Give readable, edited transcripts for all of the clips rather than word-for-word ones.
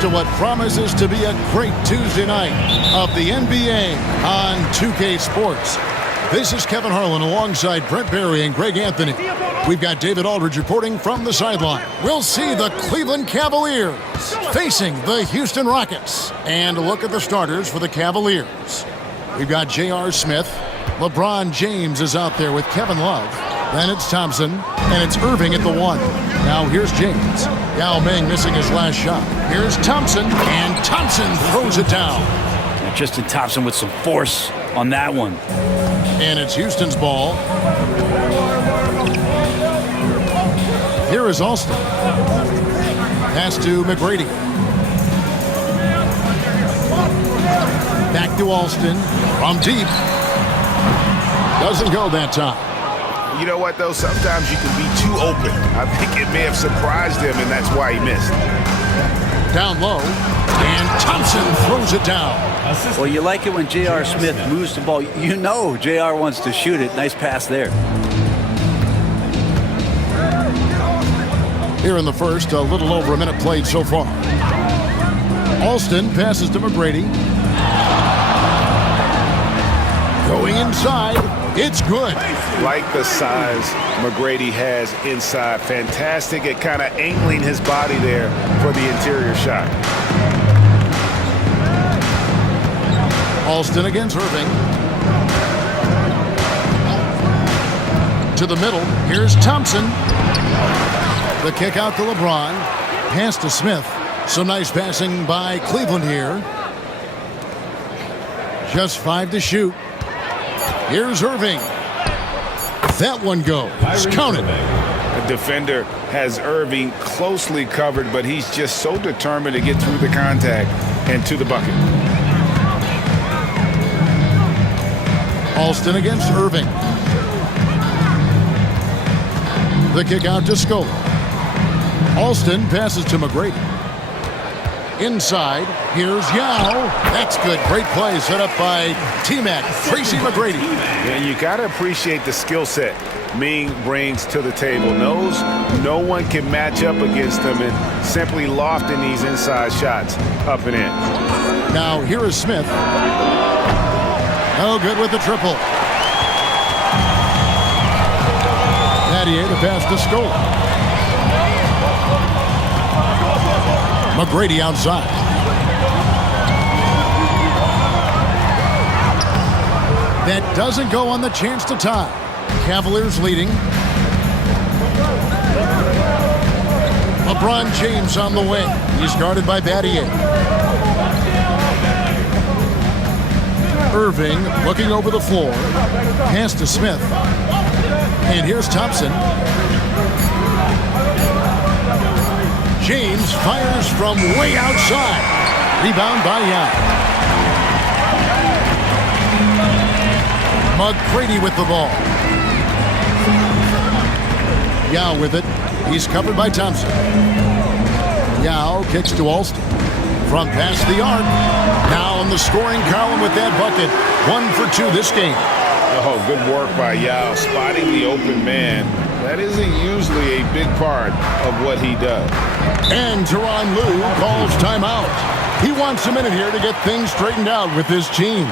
to what promises to be a great Tuesday night of the NBA on 2K Sports. This is Kevin Harlan alongside Brent Barry and Greg Anthony. We've got David Aldridge reporting from the sideline. We'll see the Cleveland Cavaliers facing the Houston Rockets. And a look at the starters for the Cavaliers. We've got J.R. Smith. LeBron James is out there with Kevin Love. Then it's Thompson, and it's Irving at the 1. Now here's James. Yao Ming missing his last shot. Here's Thompson, and Thompson throws it down. Tristan Thompson with some force on that one. And it's Houston's ball. Here is Alston. Pass to McGrady. Back to Alston from deep. Doesn't go that time. You know what, though? Sometimes you can be too open. I think it may have surprised him, and that's why he missed. Down low, and Thompson throws it down. Well, you like it when J.R. Smith moves the ball. You know J.R. wants to shoot it. Nice pass there. Here in the first, a little over a minute played so far. Alston passes to McGrady. Going inside, it's good. Like the size McGrady has inside. Fantastic at kind of angling his body there for the interior shot. Alston against Irving. To the middle, here's Thompson. The kick out to LeBron. Pass to Smith. Some nice passing by Cleveland here. Just 5 to shoot. Here's Irving. That one goes. Counted. The defender has Irving closely covered, but he's just so determined to get through the contact and to the bucket. Alston against Irving. The kick out to Scola. Alston passes to McGrady. Inside, here's Yao. That's good. Great play set up by T-Mac, Tracy McGrady. And you got to appreciate the skill set Ming brings to the table. Knows no one can match up against him and simply lofting these inside shots up and in. Now here is Smith. Oh, good with the triple. Nattier to pass to Scola. McGrady outside. That doesn't go on the chance to tie. Cavaliers leading. LeBron James on the wing. He's guarded by Battier. Irving looking over the floor. Pass to Smith. And here's Thompson. James fires from way outside. Rebound by Yao. McGrady with the ball. Yao with it. He's covered by Thompson. Yao kicks to Alston. From past the arc. Now on the scoring column with that bucket. 1 for 2 this game. Oh, good work by Yao, spotting the open man. That isn't usually a big part of what he does. And Tyronn Lue calls timeout. He wants a minute here to get things straightened out with his team.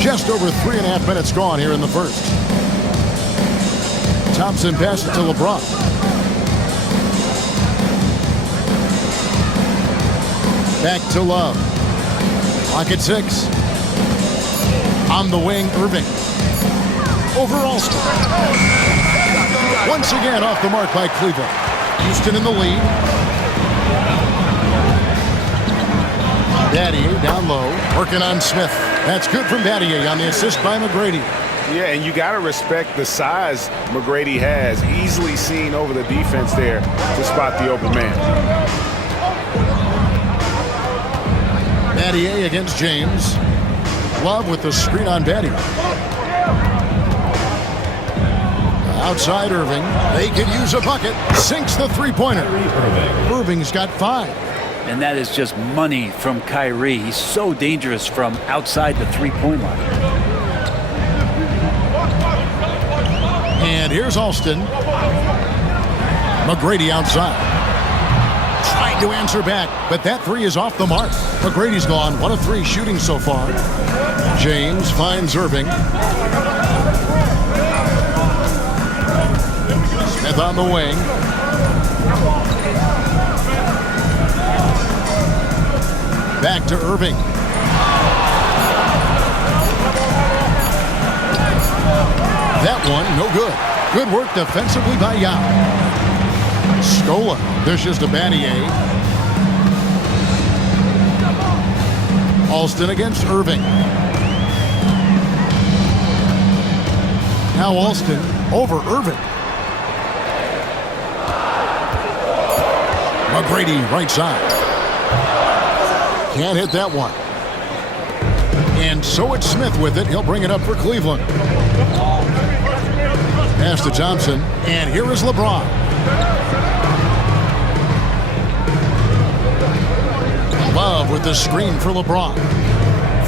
Just over 3.5 minutes gone here in the first. Thompson passes to LeBron. Back to Love. Clock at 6. On the wing, Irving. Over Alston. Once again off the mark by Cleveland. Houston in the lead. Battier down low, working on Smith. That's good from Battier on the assist by McGrady. Yeah, and you got to respect the size McGrady has. Easily seen over the defense there to spot the open man. Battier against James. Love with the screen on Battier. Outside Irving. They could use a bucket. Sinks the three-pointer. Irving's got 5. And that is just money from Kyrie. He's so dangerous from outside the three-point line. And here's Alston. McGrady outside. Trying to answer back, but that 3 is off the mark. McGrady's gone 1 of 3 shooting so far. James finds Irving. Smith on the wing. Back to Irving. That one, no good. Good work defensively by Yao. Scola dishes to Battier. Alston against Irving. Now Alston over Irving. McGrady right side. Can't hit that one. And so it's Smith with it. He'll bring it up for Cleveland. Pass to Thompson. And here is LeBron. Love with the screen for LeBron.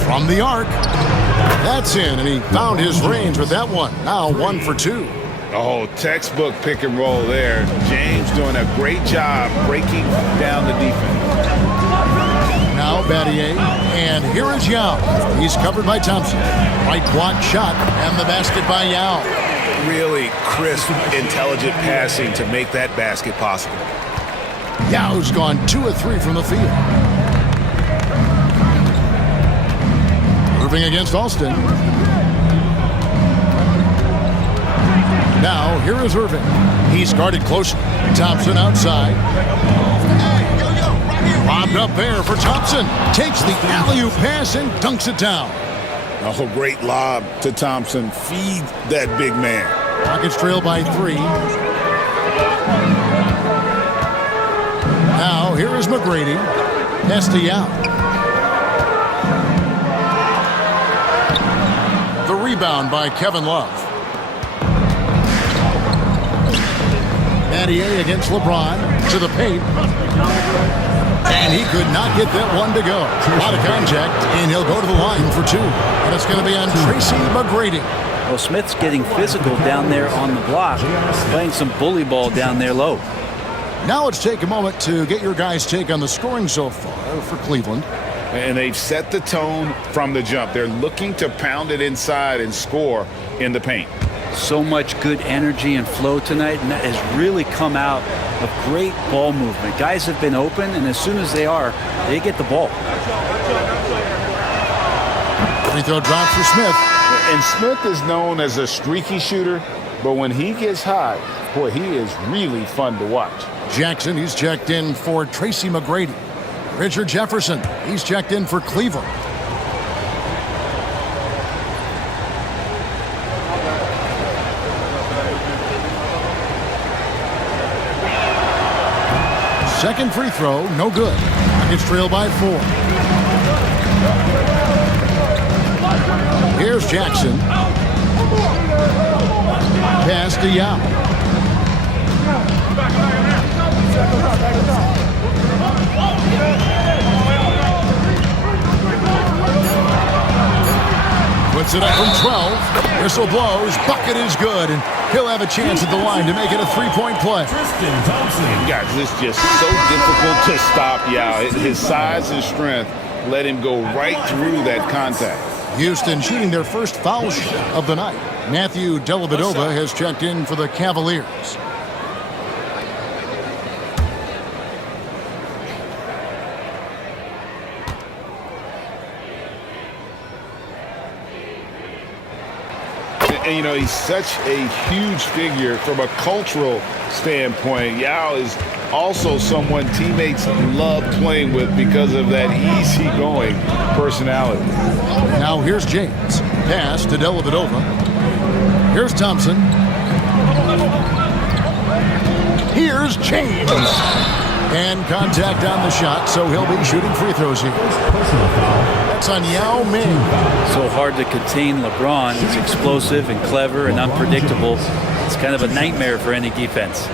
From the arc. That's in, and he found his range with that one. Now 1 for 2. Oh, textbook pick and roll there. James doing a great job breaking down the defense. Now Battier, and here is Yao. He's covered by Thompson. Right block shot, and the basket by Yao. Really crisp, intelligent passing to make that basket possible. Yao's gone 2 of 3 from the field. Irving against Alston. Now, here is Irving. He's guarded close. Thompson outside. Lobbed up there for Thompson. Takes the alley-oop pass and dunks it down. Oh, great lob to Thompson. Feed that big man. Rockets trail by 3. Now, here is McGrady. Pass to Yao. The rebound by Kevin Love. Battier against LeBron to the paint. And he could not get that one to go. A lot of contact, and he'll go to the line for 2. And it's going to be on Tracy McGrady. Well, Smith's getting physical down there on the block, playing some bully ball down there low. Now let's take a moment to get your guys' take on the scoring so far for Cleveland. And they've set the tone from the jump. They're looking to pound it inside and score in the paint. So much good energy and flow tonight, and that has really come out of great ball movement. Guys have been open, and as soon as they are, they get the ball. Free throw drop for Smith. And Smith is known as a streaky shooter, but when he gets hot, boy, he is really fun to watch. Jackson, he's checked in for Tracy McGrady. Richard Jefferson, he's checked in for Cleveland. Second free throw, no good. It's trailed by 4. Here's Jackson. Pass to Yao. Puts it up from 12. Whistle blows. Bucket is good. And he'll have a chance at the line to make it a 3-point play. Guys, this is just so difficult to stop Yao. His size and strength let him go right through that contact. Houston shooting their first foul shot of the night. Matthew Dellavedova has checked in for the Cavaliers. And, you know, he's such a huge figure from a cultural standpoint. Yao is also someone teammates love playing with because of that easygoing personality. Now here's James. Pass to Dellavedova. Here's Thompson. Here's James. And contact on the shot, so he'll be shooting free throws here. That's on Yao Ming. So hard to contain LeBron. He's explosive and clever and unpredictable. It's kind of a nightmare for any defense.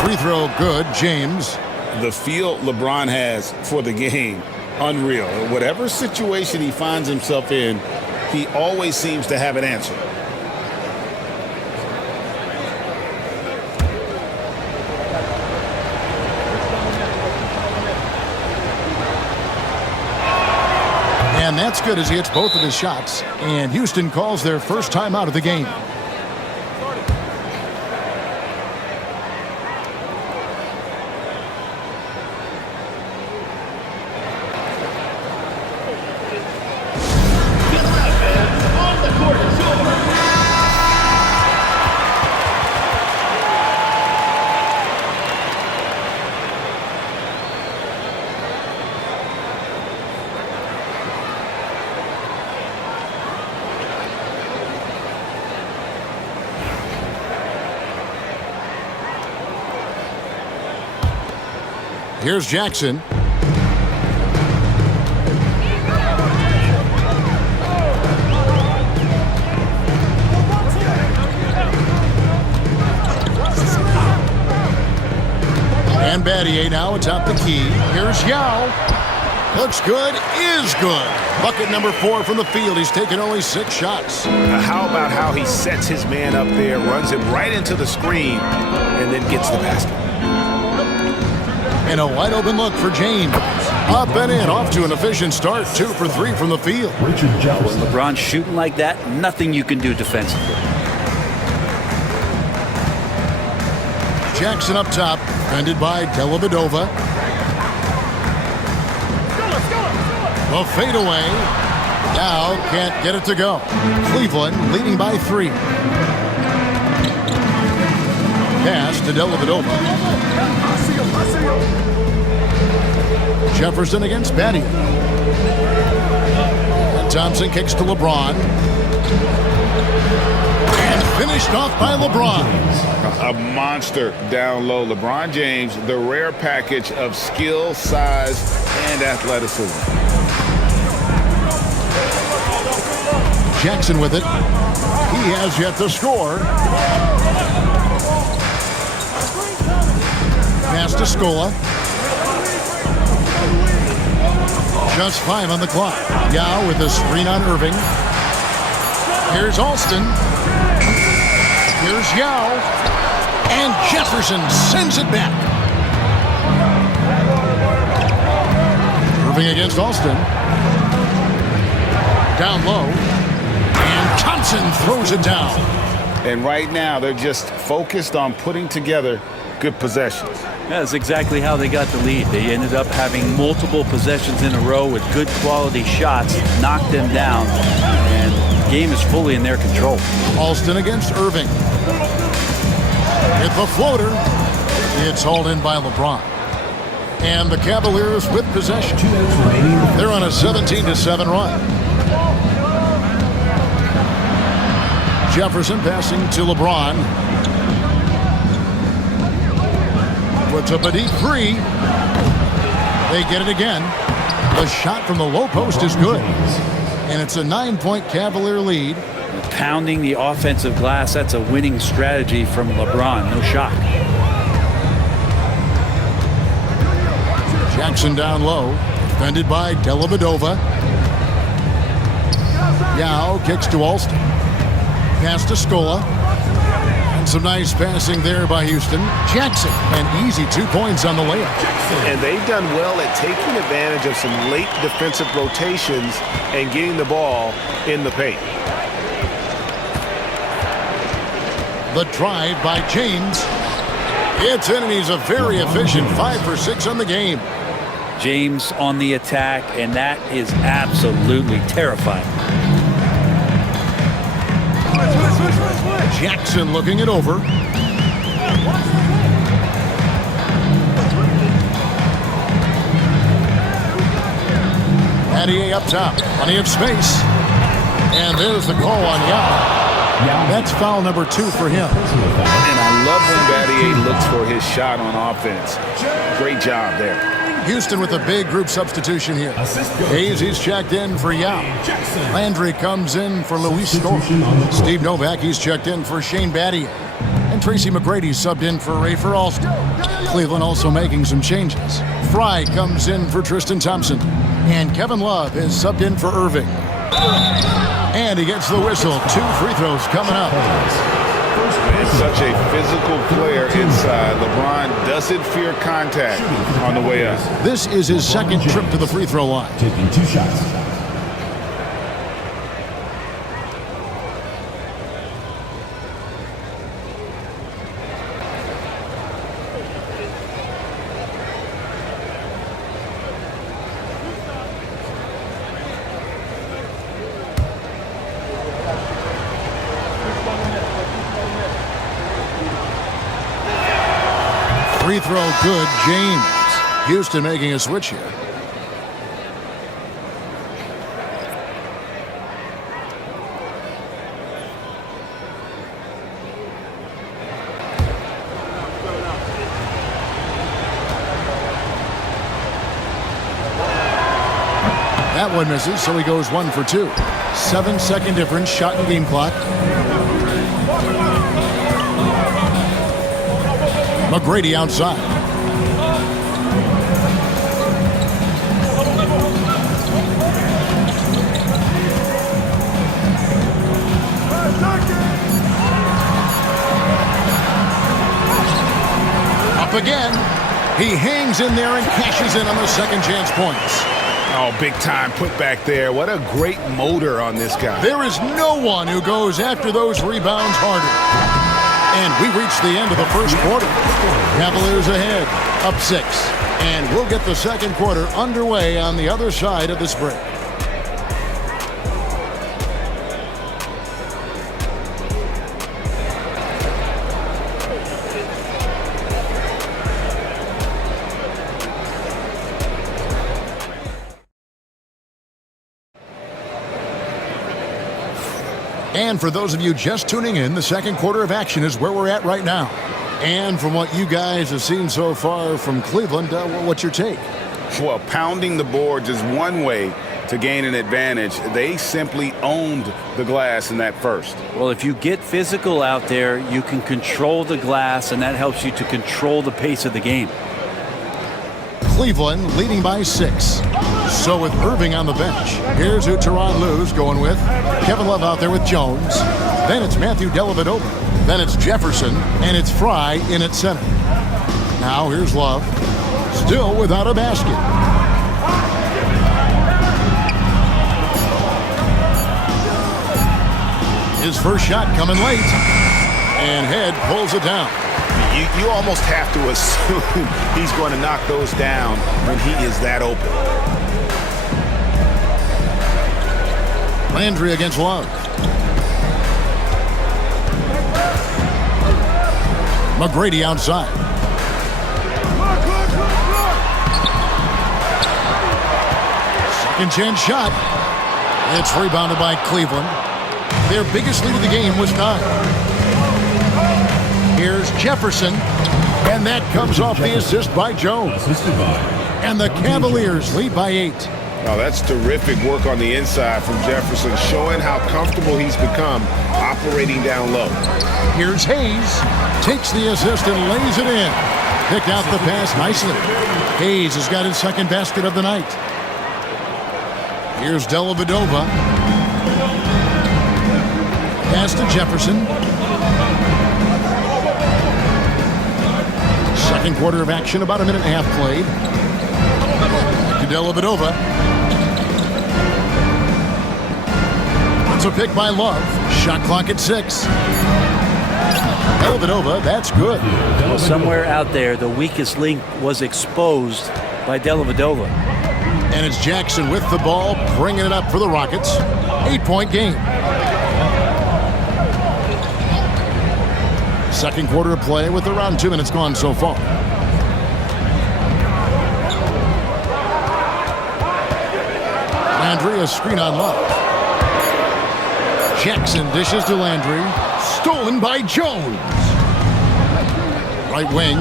Free throw good, James. The feel LeBron has for the game, unreal. Whatever situation he finds himself in, he always seems to have an answer. And that's good as he hits both of his shots. And Houston calls their first time out of the game. Here's Jackson. And Battier now atop the key. Here's Yao. Looks good, is good. Bucket number 4 from the field. He's taken only 6 shots. How about how he sets his man up there, runs him right into the screen, and then gets the basket. And a wide open look for James. Up and in, off to an efficient start. 2 for 3 from the field. When LeBron's shooting like that, nothing you can do defensively. Jackson up top, defended by Dellavedova. The fadeaway. Now can't get it to go. Cleveland leading by 3. Pass to Dellavedova. Jefferson against Battier. And Thompson kicks to LeBron. And finished off by LeBron. A monster down low. LeBron James, the rare package of skill, size, and athleticism. Jackson with it. He has yet to score. Pass to Scola. Just 5 on the clock. Yao with a screen on Irving. Here's Alston. Here's Yao. And Jefferson sends it back. Irving against Alston. Down low. And Thompson throws it down. And right now, they're just focused on putting together good possessions. That's exactly how they got the lead. They ended up having multiple possessions in a row with good quality shots, knocked them down, and the game is fully in their control. Alston against Irving. Hit the floater. It's hauled in by LeBron. And the Cavaliers with possession. They're on a 17-7 run. Jefferson passing to LeBron. Puts up a deep 3. They get it again. The shot from the low post is good. And it's a 9-point Cavalier lead. Pounding the offensive glass, that's a winning strategy from LeBron. No shock. Jackson down low. Defended by Dellavedova. Yao kicks to Alston. Pass to Scola. And some nice passing there by Houston. Jackson, an easy 2 points on the layup. And they've done well at taking advantage of some late defensive rotations and getting the ball in the paint. The drive by James. It's in, and he's a very efficient 5 for 6 on the game. James on the attack, and that is absolutely terrifying. Jackson looking it over. Battier up top. Plenty of space. And there's the call on Yao. That's foul number 2 for him. And I love when Battier looks for his shot on offense. Great job there. Houston with a big group substitution here. Hayes, he's checked in for Yao. Landry comes in for Luis Storm. Steve Novak, he's checked in for Shane Battier. And Tracy McGrady subbed in for Rafer Alston. Cleveland also making some changes. Fry comes in for Tristan Thompson. And Kevin Love is subbed in for Irving. And he gets the whistle. 2 free throws coming up. And such a physical player inside. LeBron doesn't fear contact on the way up. This is his second trip to the free throw line. Taking 2 shots. Free throw good, James. Houston making a switch here. That one misses, so he goes 1 for 2. 7-second difference, shot and game clock. McGrady outside. Up again. He hangs in there and cashes in on the second chance points. Oh, big time put back there. What a great motor on this guy. There is no one who goes after those rebounds harder. And we reach the end of the first quarter. Cavaliers ahead, up 6. And we'll get the second quarter underway on the other side of this break. And for those of you just tuning in, the second quarter of action is where we're at right now. And from what you guys have seen so far from Cleveland, what's your take? Well, pounding the boards is one way to gain an advantage. They simply owned the glass in that first. Well, if you get physical out there, you can control the glass, and that helps you to control the pace of the game. Cleveland leading by 6. So with Irving on the bench, here's who Tyronn Lue's going with. Kevin Love out there with Jones. Then it's Matthew Dellavedova. Then it's Jefferson, and it's Fry in at center. Now here's Love, still without a basket. His first shot coming late, and Head pulls it down. You almost have to assume he's going to knock those down when he is that open. Landry against Love. McGrady outside. Second chance shot. It's rebounded by Cleveland. Their biggest lead of the game was 9. Here's Jefferson, and that comes off the assist by Jones. And the Cavaliers lead by 8. Oh, that's terrific work on the inside from Jefferson, showing how comfortable he's become operating down low. Here's Hayes, takes the assist and lays it in. Picked out the pass nicely. Hayes has got his second basket of the night. Here's Dellavedova. Pass to Jefferson. Second quarter of action, about a minute and a half played. To Dellavedova. It's a pick by Love. Shot clock at 6. Dellavedova, that's good. Well, somewhere out there, the weakest link was exposed by Dellavedova. And it's Jackson with the ball, bringing it up for the Rockets. 8-point game. Second quarter of play with around 2 minutes gone so far. Landry, a screen on Love. Jackson dishes to Landry. Stolen by Jones. Right wing.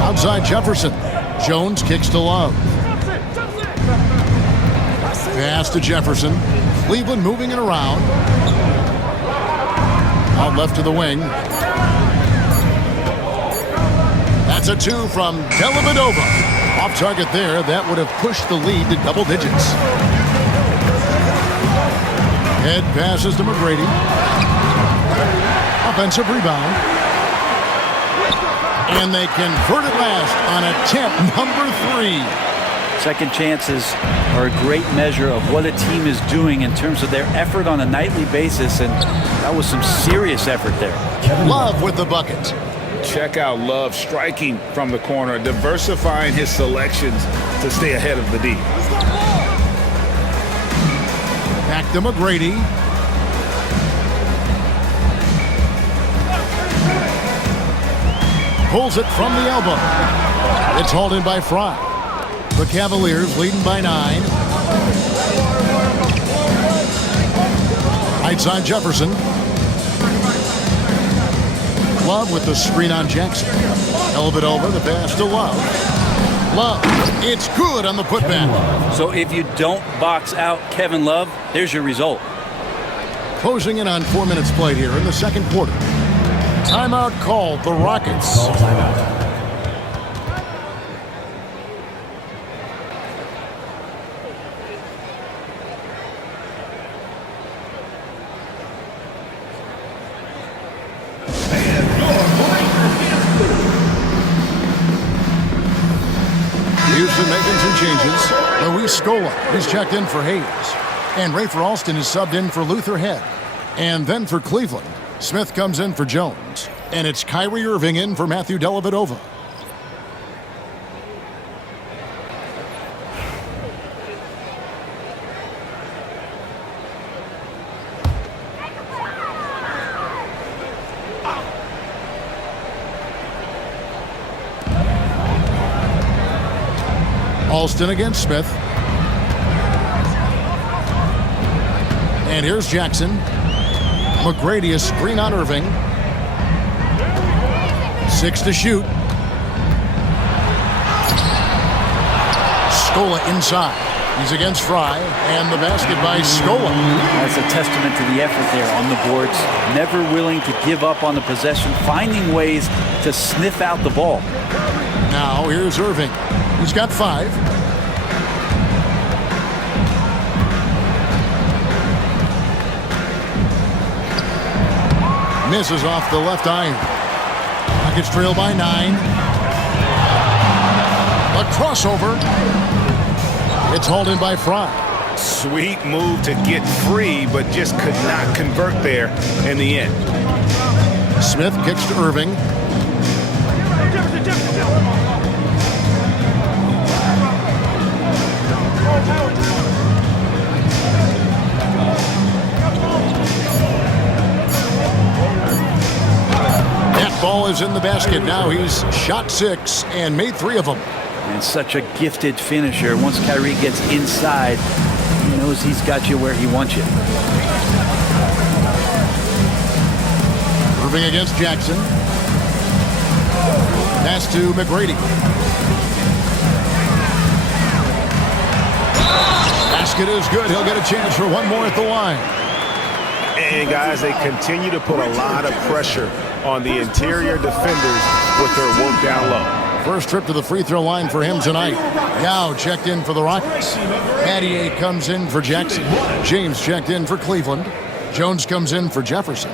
Outside Jefferson. Jones kicks to Love. Pass to Jefferson. Cleveland moving it around. Out left to the wing. That's a 2 from Dellavedova. Off target there. That would have pushed the lead to double digits. Head passes to McGrady. Offensive rebound. And they convert it last on attempt number 3. Second chances are a great measure of what a team is doing in terms of their effort on a nightly basis, and that was some serious effort there. Love with the bucket. Check out Love striking from the corner, diversifying his selections to stay ahead of the D. Back to McGrady. Pulls it from the elbow. It's hauled in by Fry. The Cavaliers leading by 9. Right side Jefferson. Love with the screen on Jackson. Dellavedova, the pass to Love. Love, it's good on the putback. So if you don't box out Kevin Love, there's your result. Closing in on 4 minutes played here in the second quarter. Timeout called the Rockets. Houston making some changes. Luis Scola, he's checked in for Hayes. And Rafer Alston is subbed in for Luther Head. And then for Cleveland, Smith comes in for Jones. And it's Kyrie Irving in for Matthew Dellavedova. Alston against Smith. And here's Jackson. McGrady, a screen on Irving. 6 to shoot. Scola inside. He's against Fry. And the basket by Scola. That's a testament to the effort there on the boards. Never willing to give up on the possession. Finding ways to sniff out the ball. Now here's Irving. He's got 5. Misses off the left iron. Rockets trail by 9. A crossover. It's hauled in by Fry. Sweet move to get free, but just could not convert there in the end. Smith kicks to Irving. That ball is in the basket. Now he's shot 6 and made 3 of them. And such a gifted finisher. Once Kyrie gets inside, he knows he's got you where he wants you. Irving against Jackson. Pass to McGrady. Basket is good. He'll get a chance for one more at the line. And guys, they continue to put a lot of pressure on the interior defenders with their work down low. First trip to the free throw line for him tonight. Yao checked in for the Rockets. Mattier comes in for Jackson. James checked in for Cleveland. Jones comes in for Jefferson.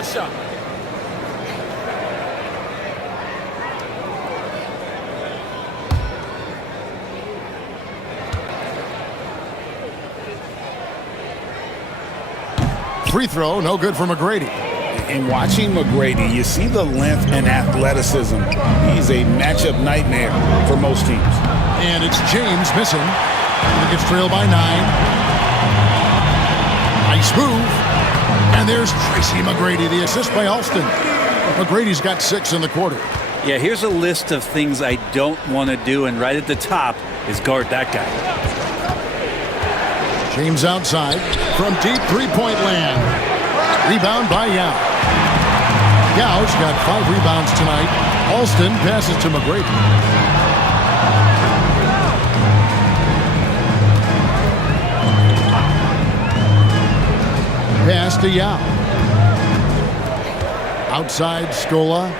One shot. Free throw, no good for McGrady. In watching McGrady, you see the length and athleticism. He's a matchup nightmare for most teams. And it's James missing. He gets trailed by 9. Nice move. And there's Tracy McGrady, the assist by Alston. McGrady's got 6 in the quarter. Yeah, here's a list of things I don't want to do, and right at the top is guard that guy. James outside from deep three-point land. Rebound by Yao. Yao's got 5 rebounds tonight. Alston passes to McGrady. Pass to Yao. Outside Scola.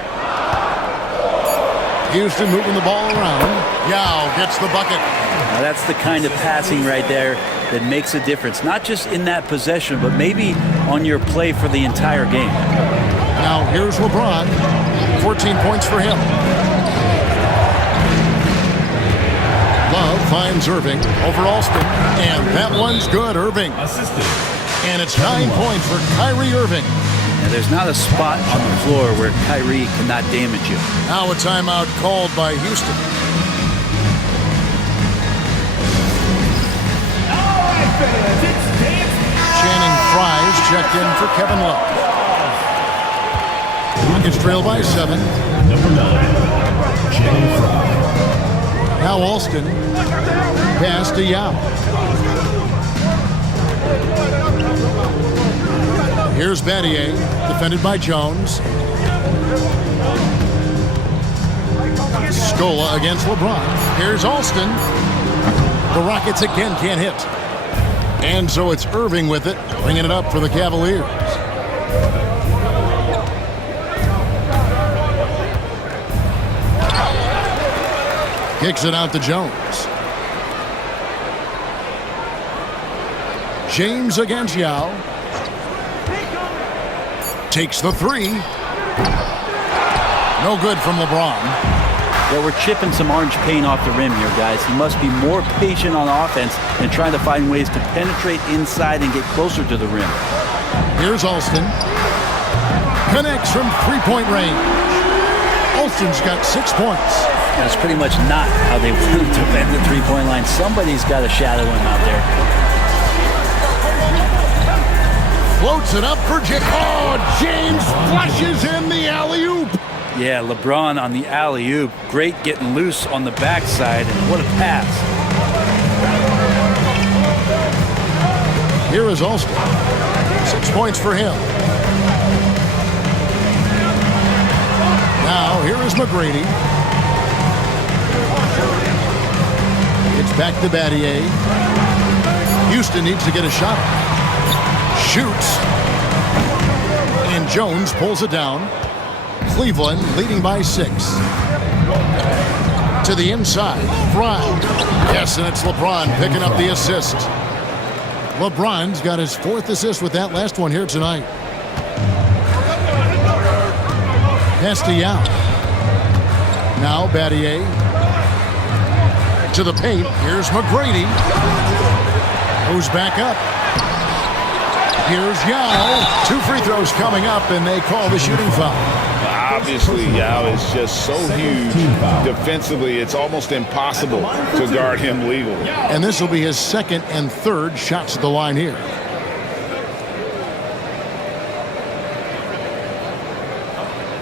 Houston moving the ball around. Yao gets the bucket. Now that's the kind of passing right there that makes a difference, not just in that possession, but maybe on your play for the entire game. Now here's LeBron. 14 points for him. Love finds Irving over Alston, and that one's good. Irving. Assisted. And it's 9 points for Kyrie Irving. Now, there's not a spot on the floor where Kyrie cannot damage you. Now a timeout called by Houston. Channing Fries checked in for Kevin Love. Rockets trail by 7. Number 9, Channing Fry. Now Alston. Pass to Yao. Here's Battier, defended by Jones. Scola against LeBron. Here's Alston. The Rockets again can't hit. And so it's Irving with it, bringing it up for the Cavaliers. Kicks it out to Jones. James against Yao. Takes the 3. No good from LeBron. Yeah, we're chipping some orange paint off the rim here, guys. He must be more patient on offense and trying to find ways to penetrate inside and get closer to the rim. Here's Alston. Connects from three-point range. Alston's got 6 points. That's pretty much not how they want to defend the three-point line. Somebody's got to shadow him out there. Floats it up for James. Oh, James flushes in the alley-oop. Yeah, LeBron on the alley-oop. Great getting loose on the backside, and what a pass. Here is Alston. 6 points for him. Now, here is McGrady. It's back to Battier. Houston needs to get a shot. Shoots. And Jones pulls it down. Cleveland leading by 6. To the inside. Brown. Yes, and it's LeBron picking up the assist. LeBron's got his 4th assist with that last one here tonight. Pass to Yao. Now Battier. To the paint. Here's McGrady. Goes back up. Here's Yao. 2 free throws coming up, and they call the shooting foul. Obviously, Yao is just so huge. Defensively, it's almost impossible to guard him legally. And this will be his 2nd and 3rd shots at the line here.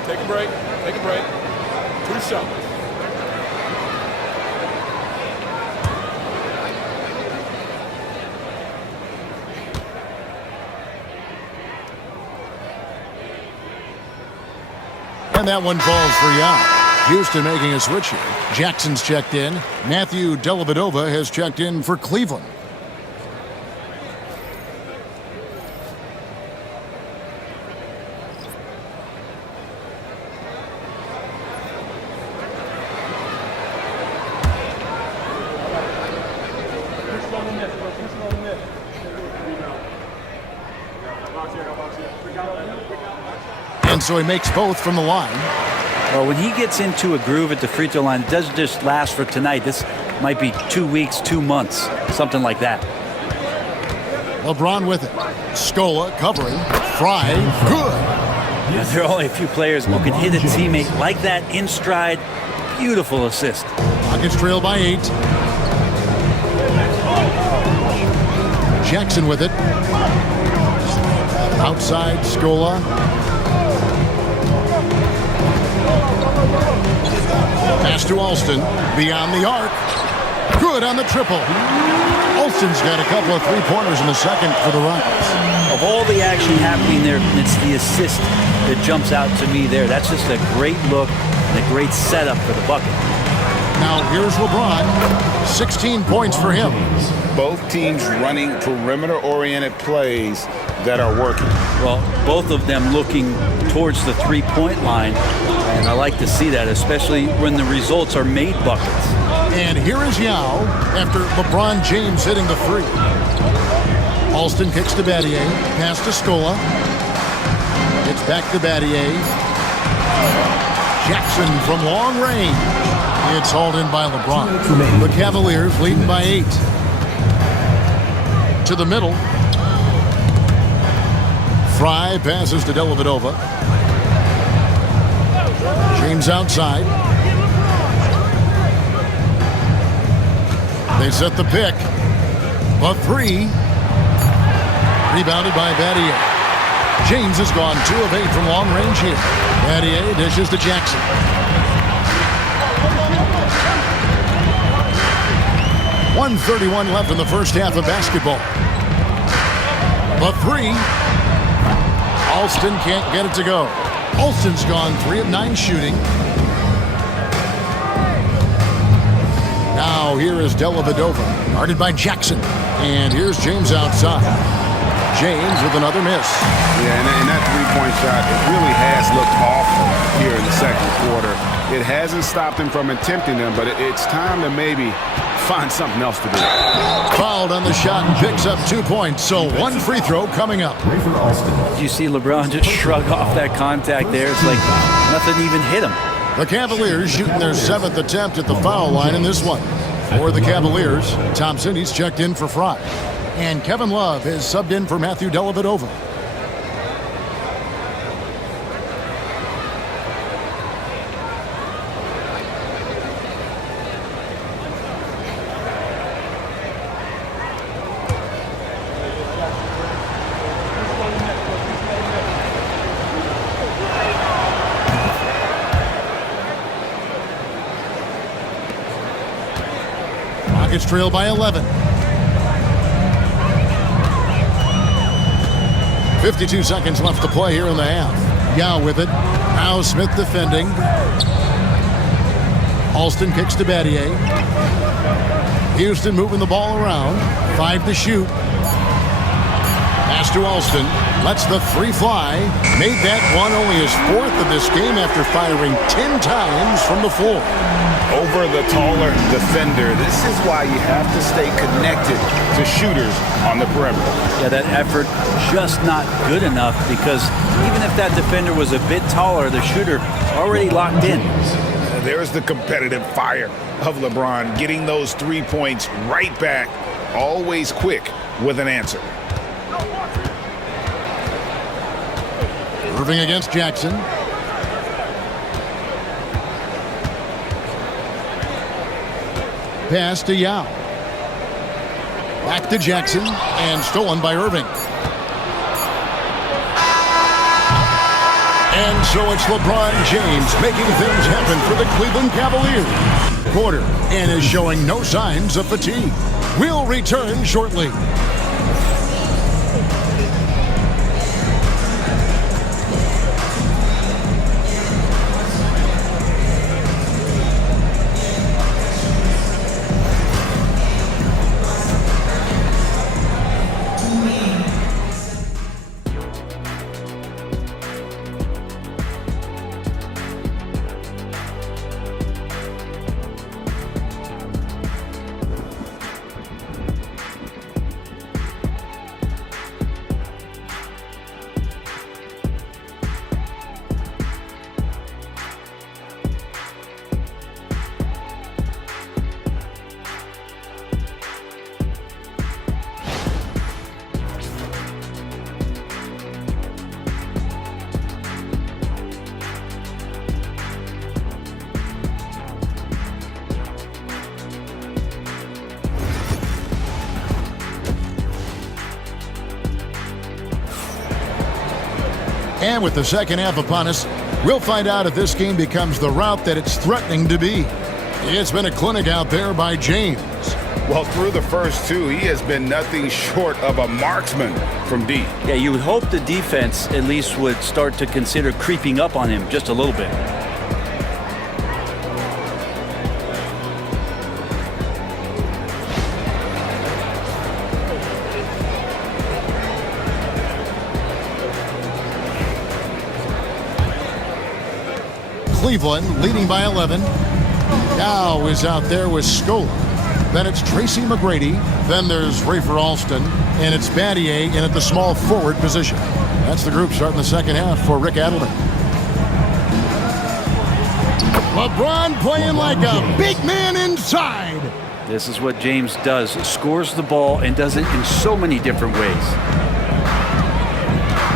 Take a break. Take a break. 2 shots. And that one falls for Yao. Houston making a switch here. Jackson's checked in. Matthew Dellavedova has checked in for Cleveland. And so he makes both from the line. Well, when he gets into a groove at the free throw line, it doesn't just last for tonight. This might be 2 weeks, 2 months, something like that. LeBron with it. Scola covering. Fry. Good. Yeah, there are only a few players who can hit a teammate like that in stride. Beautiful assist. Rockets trail by 8. Jackson with it. Outside, Scola. Pass to Alston. Beyond the arc. Good on the triple. Alston's got a couple of three-pointers in the second for the Rockets. Of all the action happening there, it's the assist that jumps out to me there. That's just a great look and a great setup for the bucket. Now here's LeBron. 16 points for him. Both teams running perimeter-oriented plays that are working. Well, both of them looking towards the three-point line, and I like to see that, especially when the results are made buckets. And here is Yao after LeBron James hitting the three. Alston kicks to Battier. Pass to Scola. It's back to Battier. Jackson from long range. It's hauled in by LeBron. The Cavaliers leading by 8. To the middle. Fry passes to Dellavedova. James outside. They set the pick. The three. Rebounded by Battier. James has gone 2 of 8 from long range here. Battier dishes to Jackson. .131 left in the first half of basketball. The three. Alston can't get it to go. Alston's gone 3 of 9 shooting. Now here is Dellavedova, guarded by Jackson. And here's James outside. James with another miss. Yeah, and that three-point shot, it really has looked awful here in the second quarter. It hasn't stopped him from attempting them, but it's time to maybe find something else to do. Fouled on the shot and picks up 2 points. So 1 free throw coming up. Did you see LeBron just shrug off that contact there? It's like nothing even hit him. The Cavaliers shooting their 7th attempt at the foul line in this one. For the Cavaliers, Thompson, he's checked in for Fry. And Kevin Love is subbed in for Matthew Dellavedova. Rockets trail by 11. 52 seconds left to play here in the half. Yao with it. Now Smith defending. Alston kicks to Battier. Houston moving the ball around. 5 to shoot. Pass to Alston. Lets the three fly. Made that one only his 4th of this game after firing 10 times from the floor. Over the taller defender. This is why you have to stay connected to shooters on the perimeter. Yeah, that effort just not good enough because even if that defender was a bit taller, the shooter already locked in. There's the competitive fire of LeBron, getting those 3 points right back, always quick with an answer. Irving against Jackson. Pass to Yao. Back to Jackson and stolen by Irving. And so it's LeBron James making things happen for the Cleveland Cavaliers. Quarter and is showing no signs of fatigue. We'll return shortly. And with the second half upon us, we'll find out if this game becomes the rout that it's threatening to be. It's been a clinic out there by James. Well, through the first two, he has been nothing short of a marksman from deep. Yeah, you would hope the defense at least would start to consider creeping up on him just a little bit. Cleveland leading by 11. Now is out there with Scola. Then it's Tracy McGrady. Then there's Rafer Alston. And it's Battier in at the small forward position. That's the group starting the second half for Rick Adelman. LeBron playing like a big man inside. This is what James does. Scores the ball and does it in so many different ways.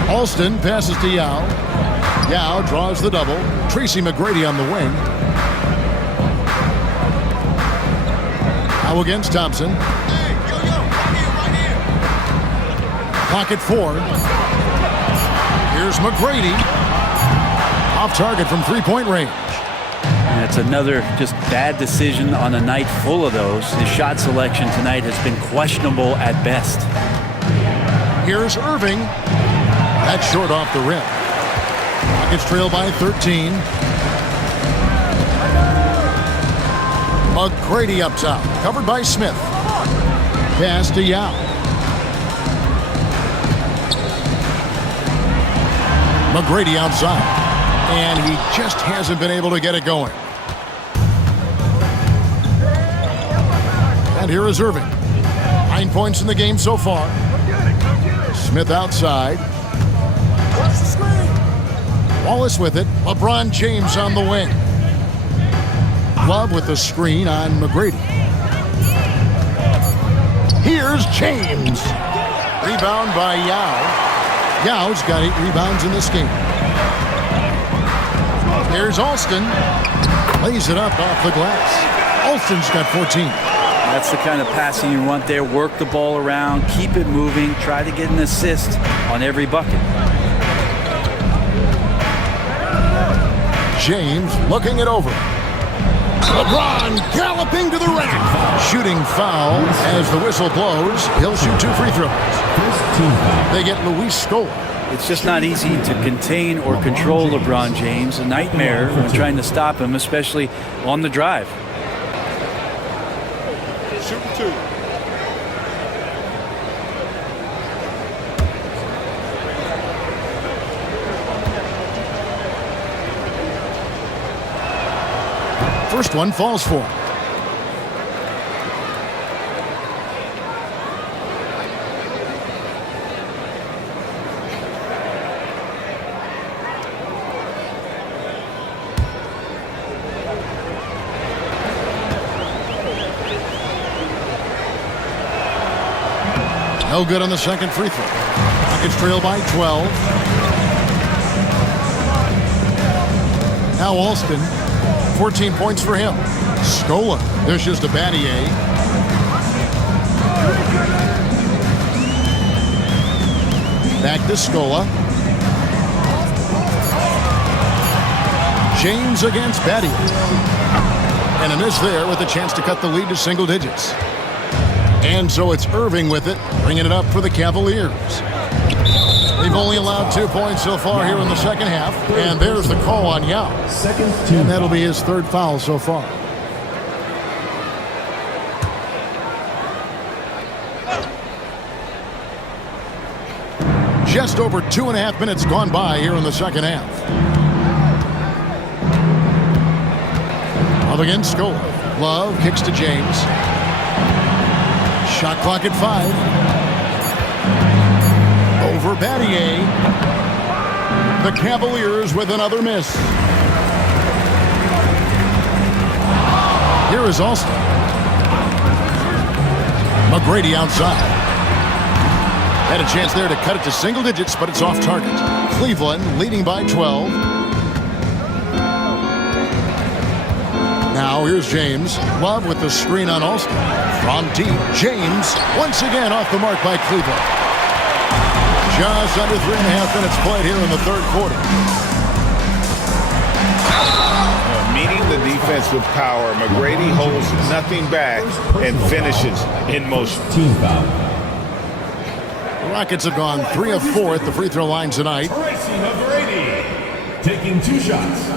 Alston passes to Yao. Yao draws the double. Tracy McGrady on the wing. Now against Thompson. Clock at 4. Here's McGrady. Off target from three-point range. And it's another just bad decision on a night full of those. His shot selection tonight has been questionable at best. Here's Irving. That's short off the rim. Rockets trail by 13. McGrady up top, covered by Smith. Pass to Yao. McGrady outside. And he just hasn't been able to get it going. And here is Irving. 9 points in the game so far. Smith outside. Wallace with it. LeBron James on the wing. Love with the screen on McGrady. Here's James. Rebound by Yao. Yao's got 8 rebounds in this game. Here's Alston. Lays it up off the glass. Alston's got 14. That's the kind of passing you want there. Work the ball around, keep it moving, try to get an assist on every bucket. James looking it over. LeBron galloping to the rack. Shooting foul as the whistle blows. He'll shoot 2 free throws. They get Luis Scola. It's just not easy to contain or control LeBron James. A nightmare when trying to stop him, especially on the drive. Shoot 2. First one falls for him. No good on the second free throw. Rockets trail by 12. Now Alston. 14 points for him. Scola. There's just a Battier. Back to Scola. James against Battier. And a miss there with a chance to cut the lead to single digits. And so it's Irving with it, bringing it up for the Cavaliers. They've only allowed 2 points so far here in the second half. And there's the call on Yao. And that'll be his 3rd foul so far. Just over 2.5 minutes gone by here in the second half. Up against Scola. Love kicks to James. Shot clock at 5. Over Battier. The Cavaliers with another miss. Here is Alston. McGrady outside. Had a chance there to cut it to single digits, but it's off target. Cleveland leading by 12. Now here's James. Love with the screen on Alston. From deep, James once again off the mark by Cleveland. Just under 3.5 minutes played here in the third quarter. Meeting the defense with power, McGrady holds nothing back and finishes in motion. Team foul. The Rockets have gone 3 of 4 at the free throw line tonight. Tracy McGrady taking 2 shots.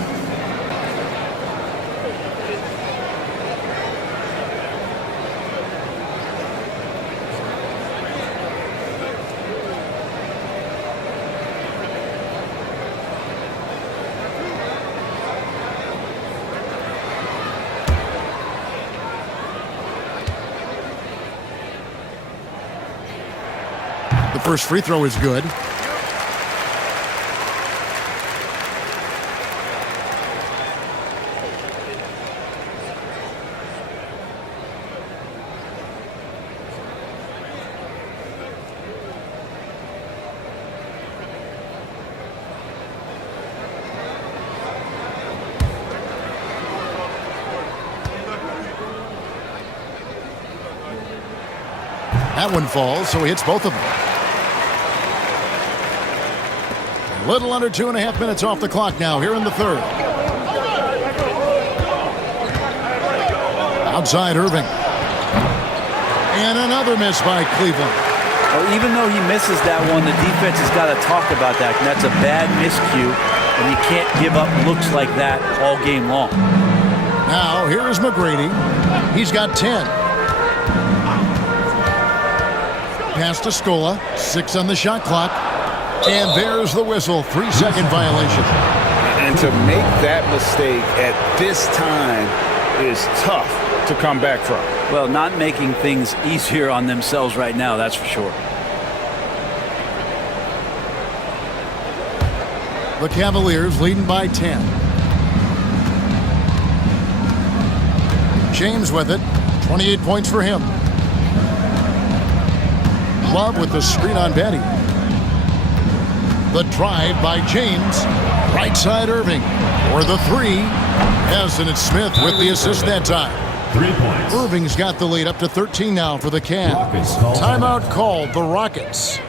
The first free throw is good. That one falls, so he hits both of them. A little under 2.5 minutes off the clock now here in the third. Outside Irving. And another miss by Cleveland. Well, even though he misses that one, the defense has got to talk about that. And that's a bad miscue, and you can't give up looks like that all game long. Now, here is McGrady. He's got 10. Pass to Scola. 6 on the shot clock. And there's the whistle. 3-second violation. And to make that mistake at this time is tough to come back from. Well, not making things easier on themselves right now, that's for sure. The Cavaliers leading by 10. James with it. 28 points for him. Love with the screen on Betty. The drive by James. Right side Irving. For the three. And it's Smith with the assist that time. 3 points. Irving's got the lead up to 13 now for the Cavs. Rockets called Timeout called the Rockets.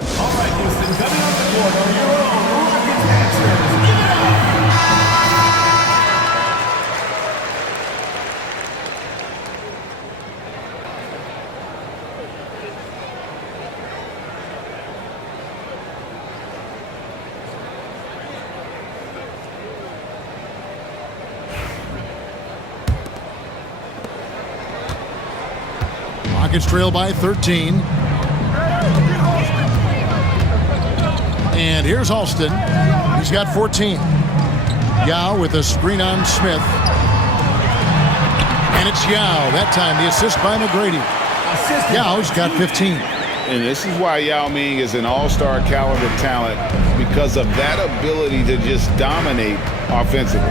All right, Houston, coming up the court are your own Rockets answers. Give it up. Rockets trail by 13. And here's Alston. He's got 14. Yao with a screen on Smith. And it's Yao. That time the assist by McGrady. Yao's got 15. And this is why Yao Ming is an all-star caliber talent, because of that ability to just dominate offensively.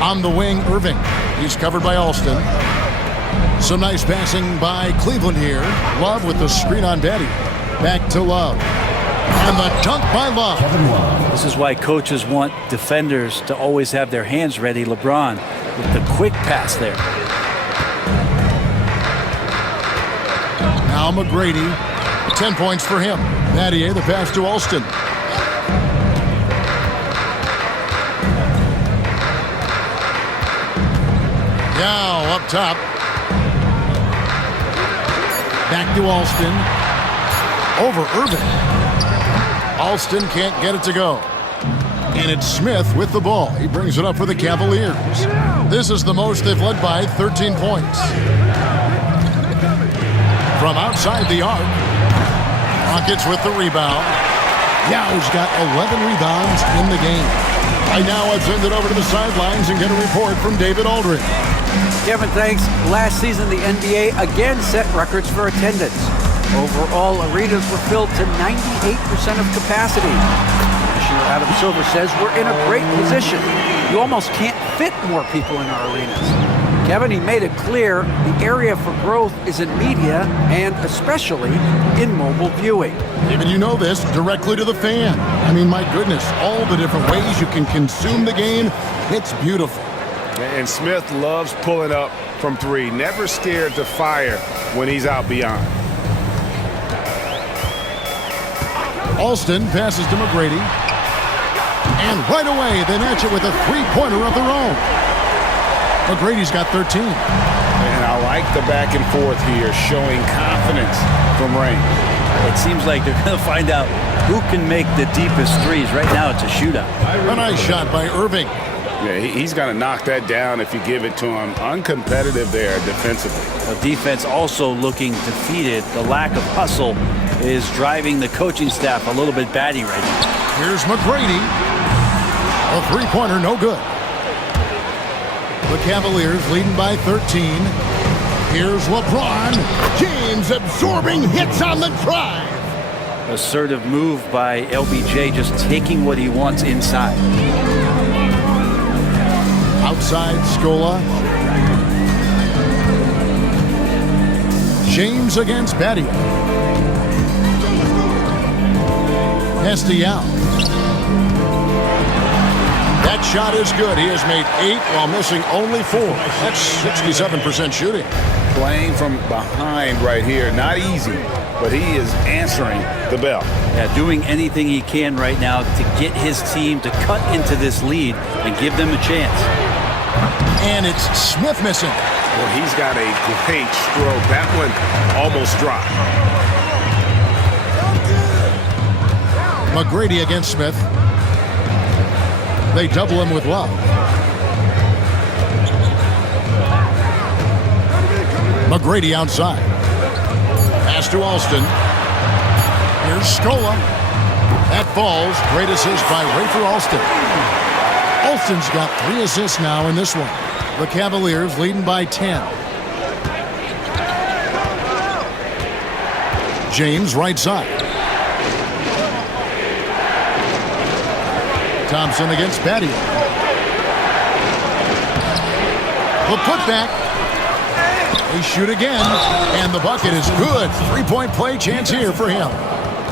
On the wing, Irving. He's covered by Alston. Some nice passing by Cleveland here. Love with the screen on Betty. Back to Love. And the dunk by Love. This is why coaches want defenders to always have their hands ready. LeBron with the quick pass there. Now McGrady. 10 points for him. Mathieu, the pass to Alston. Now up top. Back to Alston. Over Irving. Alston can't get it to go. And it's Smith with the ball. He brings it up for the Cavaliers. This is the most they've led by, 13 points. From outside the arc. Rockets with the rebound. Yao's got 11 rebounds in the game. Right now, let's send it over to the sidelines and get a report from David Aldridge. Kevin, thanks. Last season, the NBA again set records for attendance. Overall, arenas were filled to 98% of capacity. Commissioner Adam Silver says we're in a great position. You almost can't fit more people in our arenas. Kevin, he made it clear the area for growth is in media and especially in mobile viewing. Even you know this directly to the fan. I mean, my goodness, all the different ways you can consume the game. It's beautiful. And Smith loves pulling up from three. Never scared to fire when he's out beyond. Alston passes to McGrady. And right away, they match it with a three-pointer of their own. McGrady's got 13. And I like the back and forth here, showing confidence from range. It seems like they're going to find out who can make the deepest threes. Right now, it's a shootout. A nice shot by Irving. Yeah, he's going to knock that down if you give it to him. Uncompetitive there defensively. The defense also looking defeated. The lack of hustle is driving the coaching staff a little bit batty right now. Here's McGrady. A three-pointer, no good. The Cavaliers leading by 13. Here's LeBron. James absorbing hits on the drive. Assertive move by LBJ, just taking what he wants inside. Outside, Scola. James against Batty. Castellano. That shot is good. He has made 8 while missing only 4. That's 67% shooting. Playing from behind right here. Not easy, but he is answering the bell. Yeah, doing anything he can right now to get his team to cut into this lead and give them a chance. And it's Smith missing. Well, he's got a great stroke. That one almost dropped. McGrady against Smith. They double him with Love. McGrady outside. Pass to Alston. Here's Scola. That falls. Great assist by Rafer Alston. Alston's got 3 assists now in this one. The Cavaliers leading by 10. James right side. Thompson against Batty. The putback. They shoot again, and the bucket is good. 3-point play chance here for him.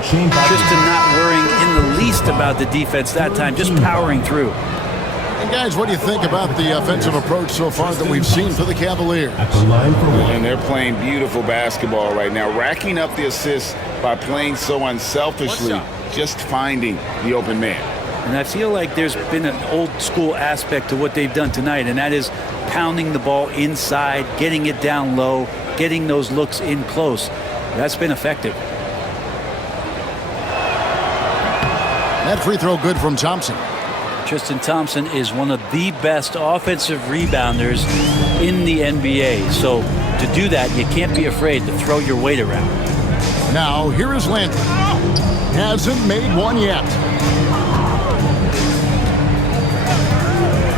Tristan not worrying in the least about the defense that time, just powering through. And guys, what do you think about the offensive approach so far that we've seen for the Cavaliers? And they're playing beautiful basketball right now, racking up the assists by playing so unselfishly, just finding the open man. And I feel like there's been an old school aspect to what they've done tonight, and that is pounding the ball inside, getting it down low, getting those looks in close. That's been effective. That free throw good from Thompson. Tristan Thompson is one of the best offensive rebounders in the NBA. So to do that, you can't be afraid to throw your weight around. Now, here is Landry. Hasn't made one yet.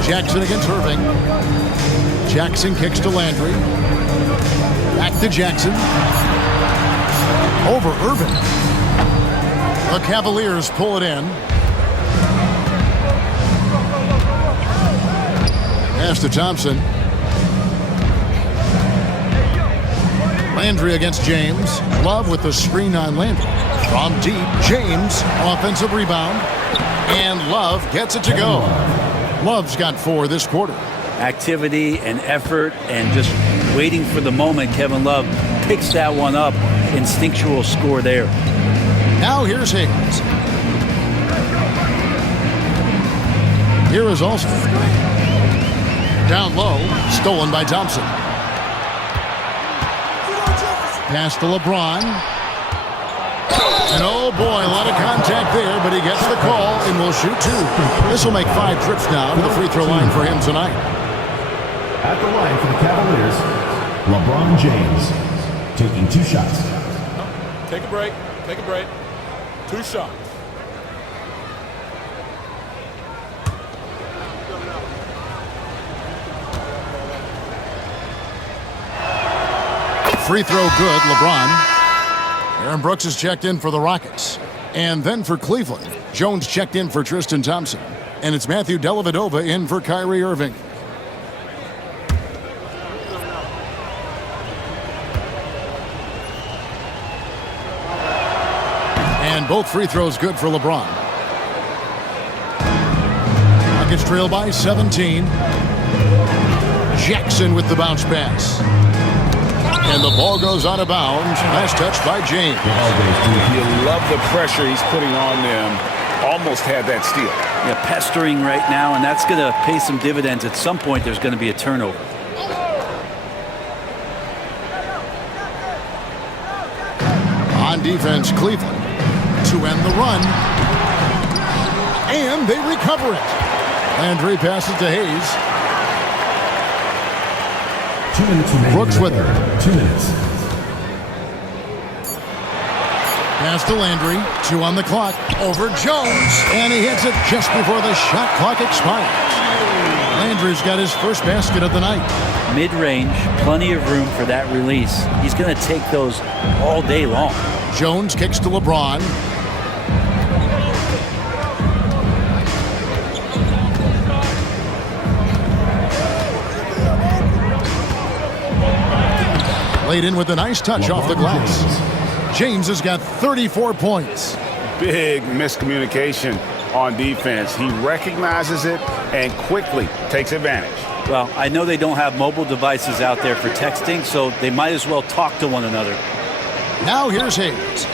Jackson against Irving. Jackson kicks to Landry. Back to Jackson. Over Irving. The Cavaliers pull it in. Pass to Thompson. Landry against James. Love with the screen on Landry. From deep, James, offensive rebound. And Love gets it to go. Love's got 4 this quarter. Activity and effort and just waiting for the moment. Kevin Love picks that one up. Instinctual score there. Now here's Higgins. Here is Alston. Down low, stolen by Thompson. Pass to LeBron. And oh boy, a lot of contact there, but he gets the call and will shoot 2. This will make 5 trips now to the free throw line for him tonight. At the line for the Cavaliers, LeBron James taking 2 shots. Take a break. Take a break. 2 shots. Free throw good, LeBron. Aaron Brooks is checked in for the Rockets. And then for Cleveland, Jones checked in for Tristan Thompson. And it's Matthew Dellavedova in for Kyrie Irving. And both free throws good for LeBron. Rockets trail by 17. Jackson with the bounce pass. And the ball goes out of bounds. Last touch by James. You love the pressure he's putting on them. Almost had that steal. Yeah, pestering right now, and that's going to pay some dividends. At some point, there's going to be a turnover. On defense, Cleveland to end the run. And they recover it. Landry passes to Hayes. 2 minutes remaining. Brooks with her. 2 minutes. Pass to Landry. 2 on the clock. Over Jones. And he hits it just before the shot clock expires. Landry's got his first basket of the night. Mid-range, plenty of room for that release. He's going to take those all day long. Jones kicks to LeBron. Laid in with a nice touch off the glass. James has got 34 points. Big miscommunication on defense. He recognizes it and quickly takes advantage. Well, I know they don't have mobile devices out there for texting, so they might as well talk to one another. Now here's Hayes.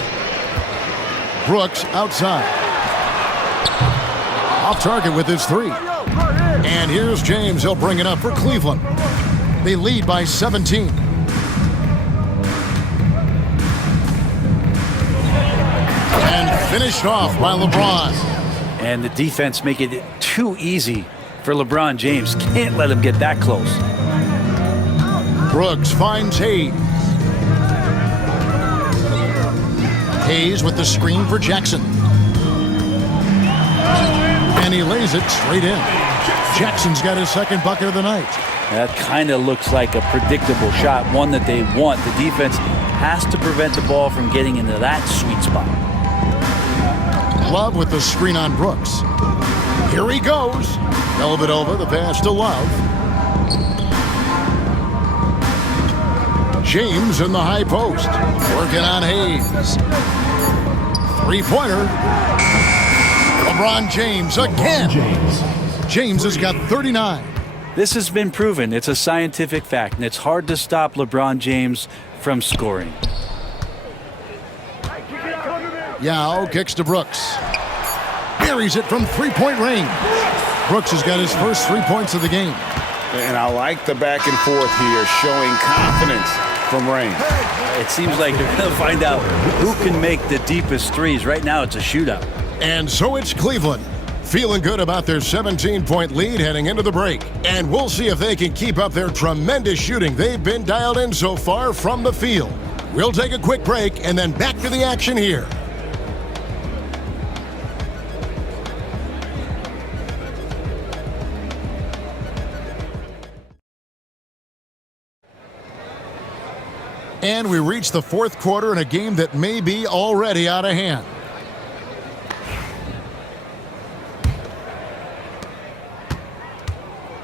Brooks outside. Off target with his 3. And here's James. He'll bring it up for Cleveland. They lead by 17. And finished off by LeBron. And the defense making it too easy for LeBron James. Can't let him get that close. Brooks finds Hayes. Hayes with the screen for Jackson. And he lays it straight in. Jackson's got his second bucket of the night. That kind of looks like a predictable shot, one that they want. The defense has to prevent the ball from getting into that sweet spot. Love with the screen on Brooks. Here he goes. Dellavedova, the pass to Love. James in the high post. Working on Hayes. Three-pointer. LeBron James again. James has got 39. This has been proven. It's a scientific fact, and it's hard to stop LeBron James from scoring. Yao kicks to Brooks. Buries it from three-point range. Brooks has got his first 3 points of the game. And I like the back and forth here, showing confidence from Rain. It seems like they're going to find out who can make the deepest threes. Right now, it's a shootout. And so it's Cleveland, feeling good about their 17-point lead heading into the break. And we'll see if they can keep up their tremendous shooting they've been dialed in so far from the field. We'll take a quick break and then back to the action here. And we reach the fourth quarter in a game that may be already out of hand.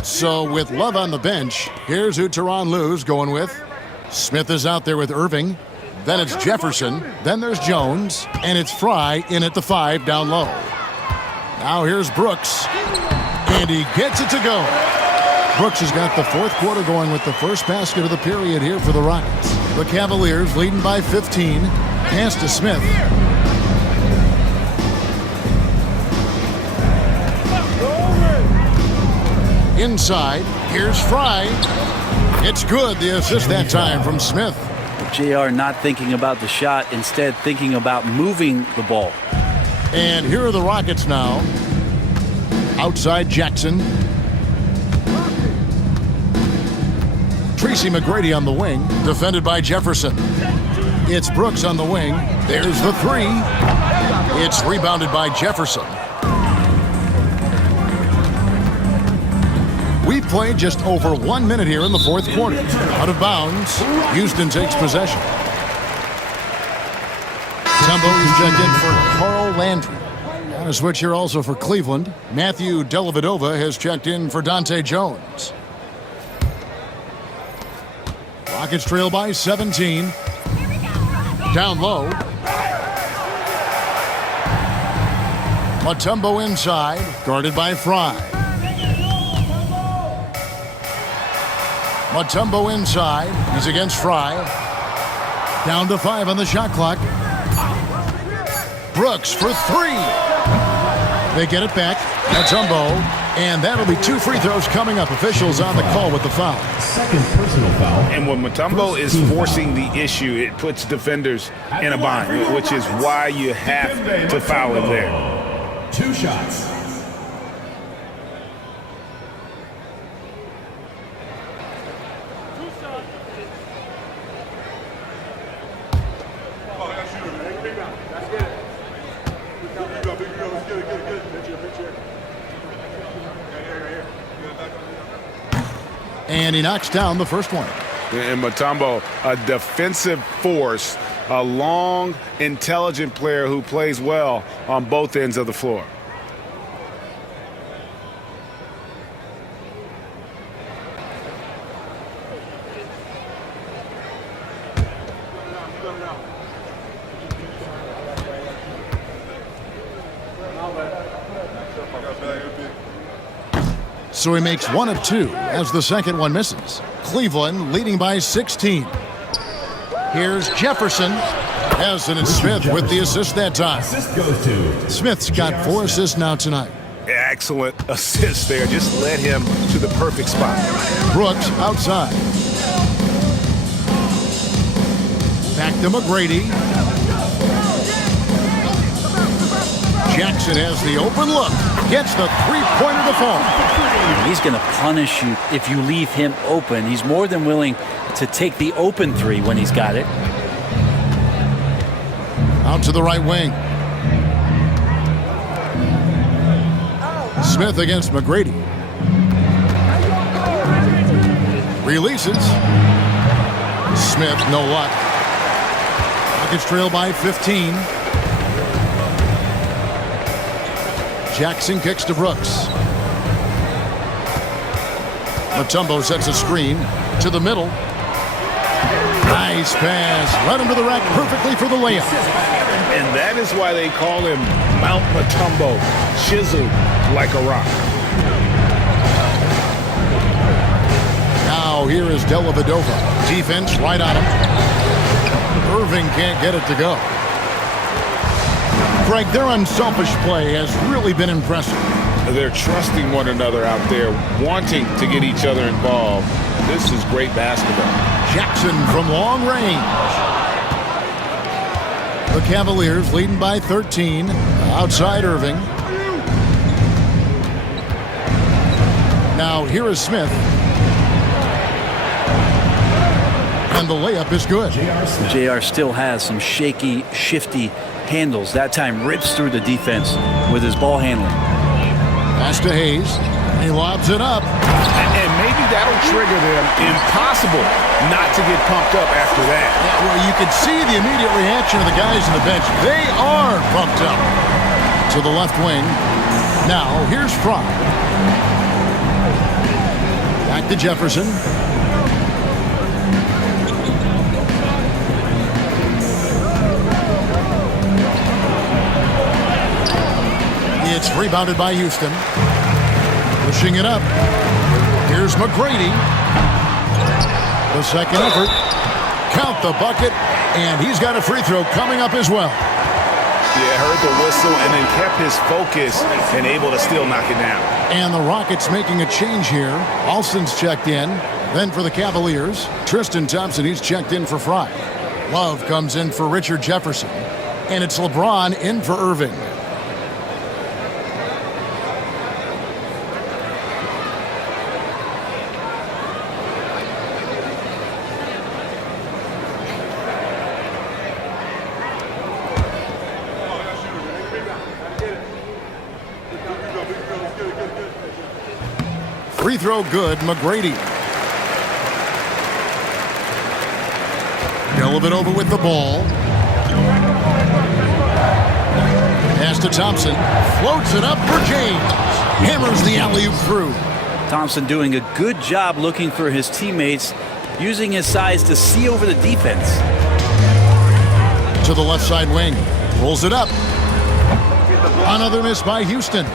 So with Love on the bench, here's who Tyronn Lue's going with. Smith is out there with Irving. Then it's Jefferson. Then there's Jones. And it's Fry in at the 5 down low. Now here's Brooks. And he gets it to go. Brooks has got the fourth quarter going with the first basket of the period here for the Rockets. The Cavaliers leading by 15. Pass to Smith. Inside, here's Fry. It's good, the assist that time from Smith. JR not thinking about the shot, instead thinking about moving the ball. And here are the Rockets now. Outside Jackson. Tracy McGrady on the wing, defended by Jefferson. It's Brooks on the wing. There's the 3. It's rebounded by Jefferson. We've played just over 1 minute here in the fourth quarter. Out of bounds, Houston takes possession. Tumbo is checked in for Carl Landry. On a switch here also for Cleveland. Matthew Dellavedova has checked in for Dante Jones. Rockets trail by 17. Down low. Mutombo inside, guarded by Fry. Mutombo inside. He's against Fry. Down to 5 on the shot clock. Brooks for 3. They get it back. Mutombo. And that'll be 2 free throws coming up. Officials on the call with the foul. Second personal foul. And when Mutombo is forcing the issue, it puts defenders in a bind, which is why you have to foul him there. 2 shots. And he knocks down the first one. And Mutombo, a defensive force, a long, intelligent player who plays well on both ends of the floor. So he makes 1 of 2 as the second one misses. Cleveland leading by 16. Here's Jefferson. Hasn't it Smith with the assist that time. Assist goes to Smith's got 4 assists now tonight. Excellent assist there. Just led him to the perfect spot. Brooks outside. Back to McGrady. Jackson has the open look. Gets the three-pointer to fall. He's going to punish you if you leave him open. He's more than willing to take the open 3 when he's got it. Out to the right wing. Smith against McGrady. Releases. Smith, no luck. Rockets trail by 15. Jackson kicks to Brooks. Mutombo sets a screen to the middle. Nice pass. Right into the rack perfectly for the layup. And that is why they call him Mount Mutombo, chiseled like a rock. Now here is Della Vedova. Defense right on him. Irving can't get it to go. Greg, their unselfish play has really been impressive. They're trusting one another out there, wanting to get each other involved. This is great basketball. Jackson from long range. The Cavaliers leading by 13. Outside Irving. Now here is Smith. And the layup is good. JR still has some shaky, shifty handles. That time rips through the defense with his ball handling. Pass to Hayes. He lobs it up. And maybe that'll trigger them. Impossible not to get pumped up after that. Yeah, well, you can see the immediate reaction of the guys on the bench. They are pumped up. To the left wing. Now, here's Fry. Back to Jefferson. It's rebounded by Houston. Pushing it up. Here's McGrady. The second effort. Count the bucket. And he's got a free throw coming up as well. Yeah, heard the whistle and then kept his focus and able to still knock it down. And the Rockets making a change here. Alston's checked in. Then for the Cavaliers, Tristan Thompson, he's checked in for Fry. Love comes in for Richard Jefferson. And it's LeBron in for Irving. Free throw good, McGrady. Dellavedova with the ball. Pass to Thompson. Floats it up for James. Hammers the alley-oop through. Thompson doing a good job looking for his teammates, using his size to see over the defense. To the left side wing. Pulls it up. Another miss by Houston.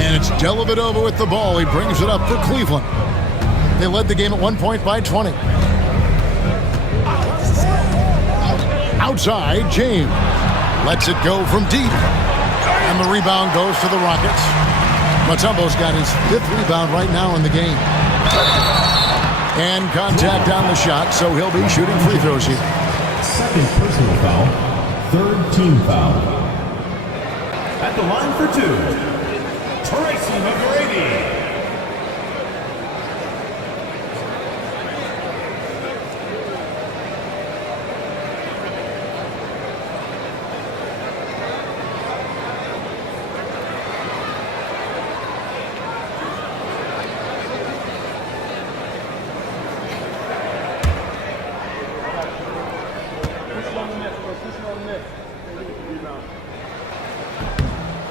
And it's Dellavedova with the ball. He brings it up for Cleveland. They led the game at 1 point by 20. Outside, James lets it go from deep. And the rebound goes to the Rockets. Mutombo's got his 5th rebound right now in the game. And contact on the shot, so he'll be shooting free throws here. 2nd personal foul, 3rd team foul. At the line for 2, Tracy McGrady.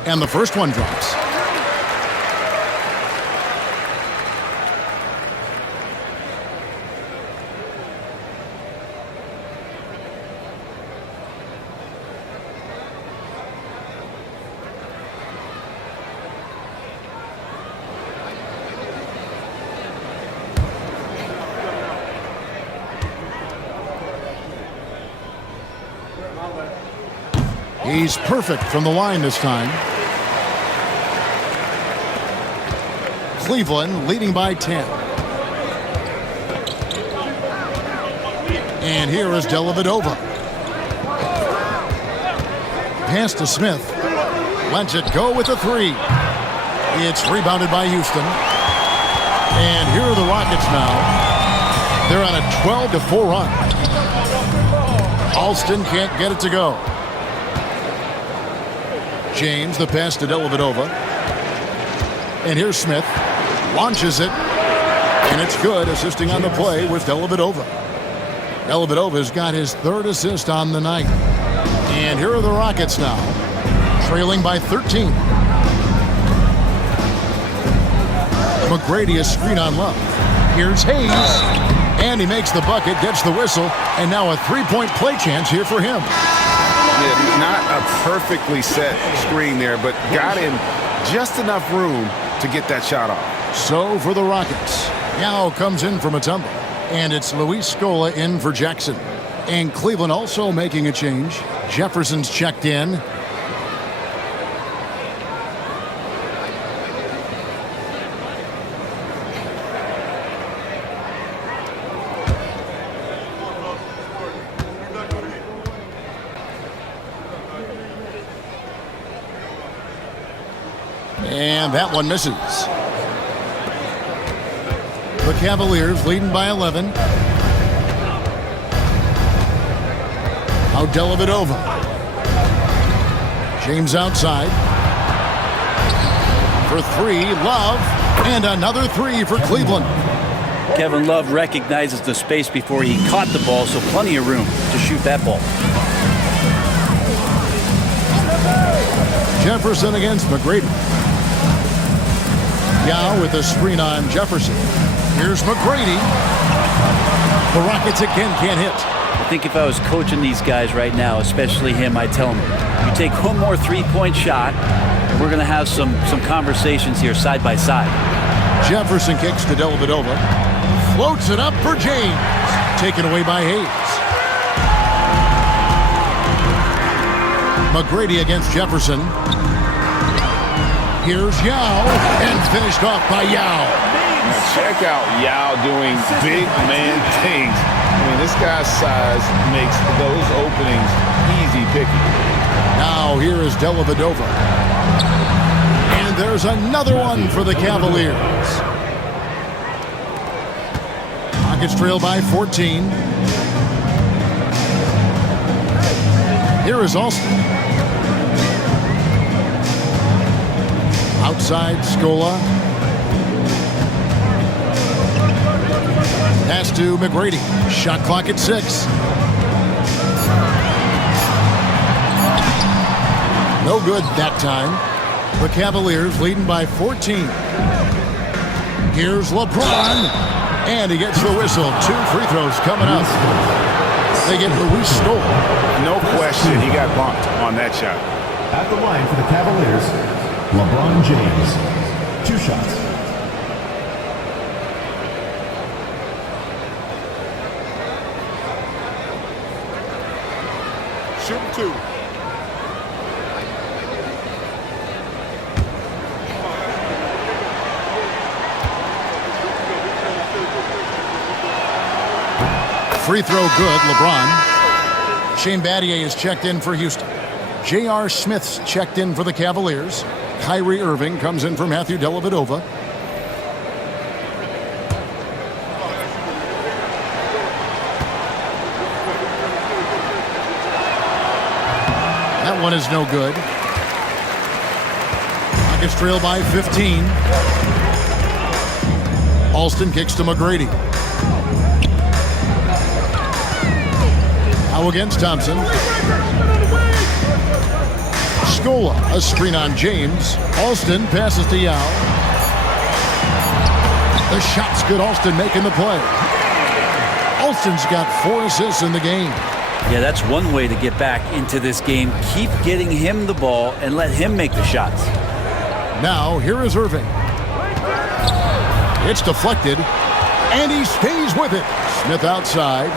And the first one drops. He's perfect from the line this time. Cleveland leading by 10. And here is Dellavedova. Pass to Smith. Lets it go with a 3. It's rebounded by Houston. And here are the Rockets now. They're on a 12-4 run. Alston can't get it to go. James, the pass to Dellavedova. And here's Smith. Launches it. And it's good. Assisting on the play with Dellavedova. Dellavedova's got his 3rd assist on the night. And here are the Rockets now. Trailing by 13. McGrady a screen on Love. Here's Hayes. And he makes the bucket, gets the whistle. And now a 3-point play chance here for him. Yeah, not a perfectly set screen there, but got in just enough room to get that shot off. So for the Rockets, Yao comes in from Mutombo. And it's Luis Scola in for Jackson. And Cleveland also making a change. Jefferson's checked in. And that one misses. The Cavaliers leading by 11. Now Dellavedova. James outside. For 3, Love. And another 3 for Cleveland. Kevin Love recognizes the space before he caught the ball, so plenty of room to shoot that ball. Jefferson against McGrady. Yao with a screen on Jefferson. Here's McGrady. The Rockets again can't hit. I think if I was coaching these guys right now, especially him, I'd tell him, you take one more 3-point shot, and we're going to have some conversations here side by side. Jefferson kicks to Dellavedova. Floats it up for James. Taken away by Hayes. McGrady against Jefferson. Here's Yao, and finished off by Yao. Check out Yao doing big man things. I mean, this guy's size makes those openings easy picking. Now here is Dellavedova. And there's another one for the Cavaliers. Rockets trail by 14. Here is Alston. Outside, Scola. Pass to McGrady. Shot clock at 6. No good that time. The Cavaliers leading by 14. Here's LeBron. And he gets the whistle. 2 free throws coming up. They get Luis Scola. No question, he got bumped on that shot. At the line for the Cavaliers, LeBron James. 2 shots. Shoot 2. Free throw good, LeBron. Shane Battier is checked in for Houston. J.R. Smith's checked in for the Cavaliers. Kyrie Irving comes in for Matthew Dellavedova. That one is no good. Nuggets trail by 15. Alston kicks to McGrady. Now against Thompson. Scola, a screen on James. Alston passes to Yao. The shot's good. Alston making the play. Alston's got 4 assists in the game. Yeah, that's one way to get back into this game. Keep getting him the ball and let him make the shots. Now, here is Irving. It's deflected, and he stays with it. Smith outside.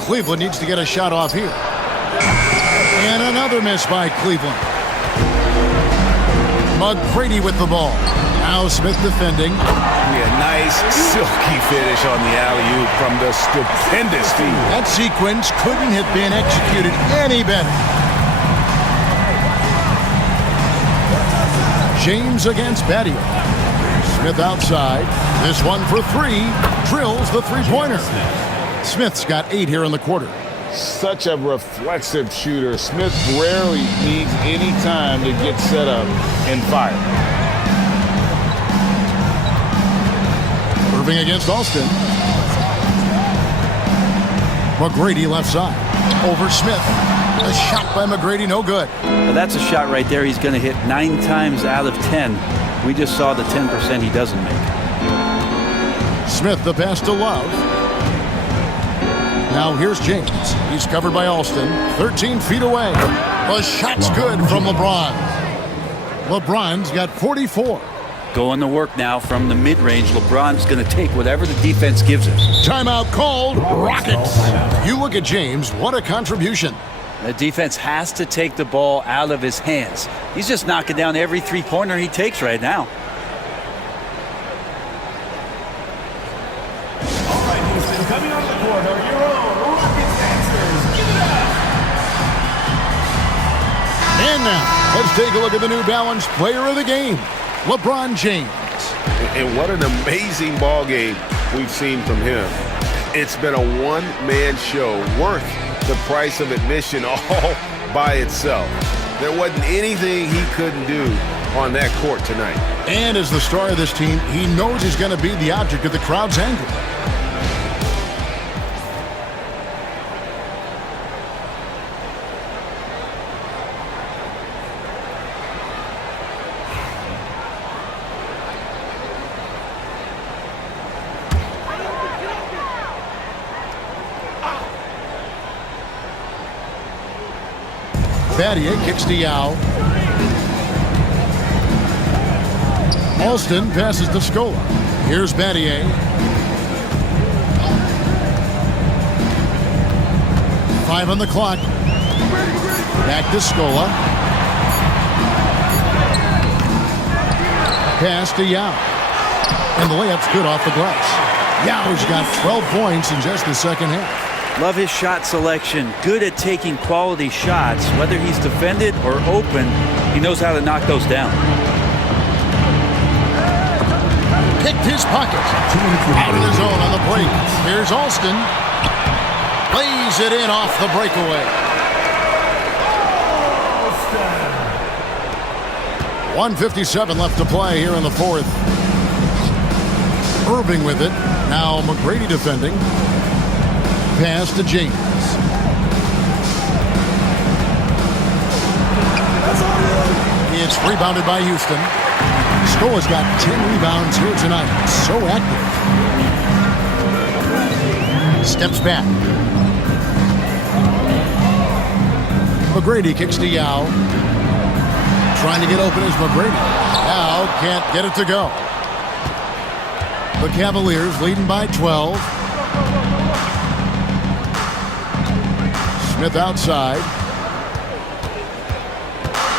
Cleveland needs to get a shot off here. And another miss by Cleveland. McGrady with the ball. Now Smith defending. Yeah, nice silky finish on the alley-oop from the stupendous feed. That sequence couldn't have been executed any better. James against Battier. Smith outside. This one for 3. Drills the three-pointer. Smith's got 8 here in the quarter. Such a reflexive shooter. Smith rarely needs any time to get set up and fire. Irving against Alston. McGrady left side. Over Smith. A shot by McGrady, no good. Well, that's a shot right there. He's going to hit 9 times out of 10. We just saw the 10% he doesn't make. Smith the pass to Love. Now here's James. He's covered by Alston. 13 feet away. The shot's good from LeBron. LeBron's got 44. Going to work now from the mid-range. LeBron's going to take whatever the defense gives him. Timeout called. Rockets. You look at James. What a contribution. The defense has to take the ball out of his hands. He's just knocking down every three-pointer he takes right now. All right, Houston, coming on the court are your own Rockets dancers. Give it up. And now, let's take a look at the New Balance player of the game, LeBron James. And what an amazing ball game we've seen from him. It's been a one-man show worth the price of admission all by itself. There wasn't anything he couldn't do on that court tonight. And as the star of this team, he knows he's going to be the object of the crowd's anger. Battier kicks to Yao. Alston passes to Scola. Here's Battier. Five on the clock. Back to Scola. Pass to Yao. And the layup's good off the glass. Yao's got 12 points in just the second half. Love his shot selection. Good at taking quality shots. Whether he's defended or open, he knows how to knock those down. Picked his pocket. Out of the zone on the break. Here's Alston. Lays it in off the breakaway. 1:57 left to play here in the fourth. Irving with it. Now McGrady defending. Pass to James. It's rebounded by Houston. Scola's got 10 rebounds here tonight. So active. Steps back. McGrady kicks to Yao. Trying to get open is McGrady. Yao can't get it to go. The Cavaliers leading by 12. Smith outside.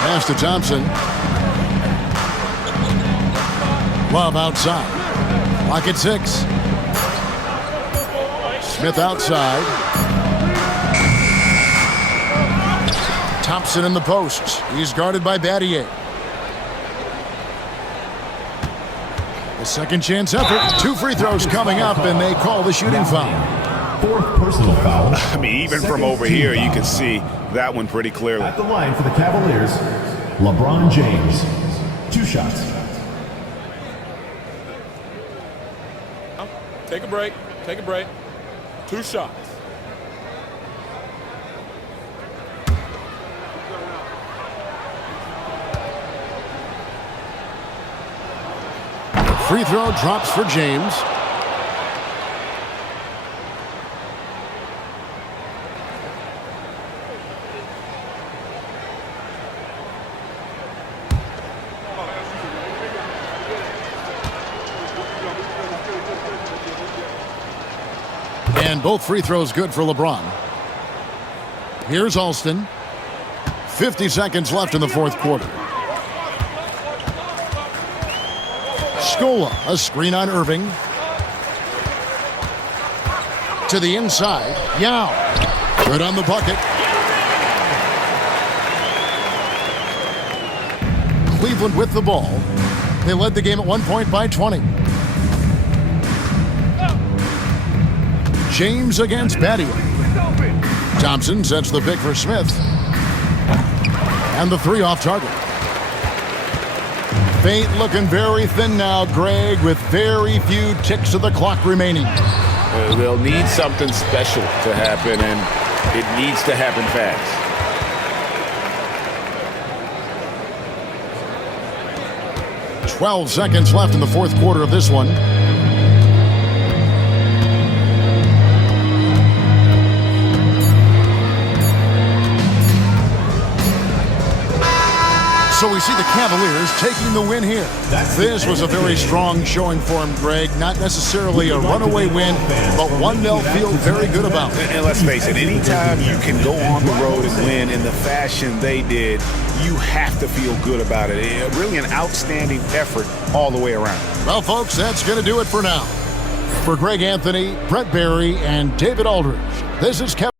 Pass to Thompson. Love outside. Lock at 6. Smith outside. Thompson in the post. He's guarded by Battier. A second chance effort. 2 free throws coming up, and they call the shooting foul. 4th personal foul. I mean, even from over here, you can see that one pretty clearly. At the line for the Cavaliers, LeBron James. 2 shots. Take a break. Take a break. 2 shots. Free throw drops for James. And both free throws good for LeBron. Here's Alston. 50 seconds left in the 4th quarter. Scola, a screen on Irving. To the inside. Yao. Good on the bucket. Cleveland with the ball. They led the game at 1 point by 20. James against Battier. Thompson sets the pick for Smith. And the 3 off target. Fate looking very thin now, Greg, with very few ticks of the clock remaining. They'll need something special to happen, and it needs to happen fast. .12 seconds left in the 4th quarter of this one. So we see the Cavaliers taking the win here. This was a very strong showing for them, Greg. Not necessarily a runaway win, but one they'll feel very good about. And let's face it, anytime you can go on the road and win in the fashion they did, you have to feel good about it. Really an outstanding effort all the way around. Well, folks, that's going to do it for now. For Greg Anthony, Brett Barry, and David Aldridge, this is Kevin.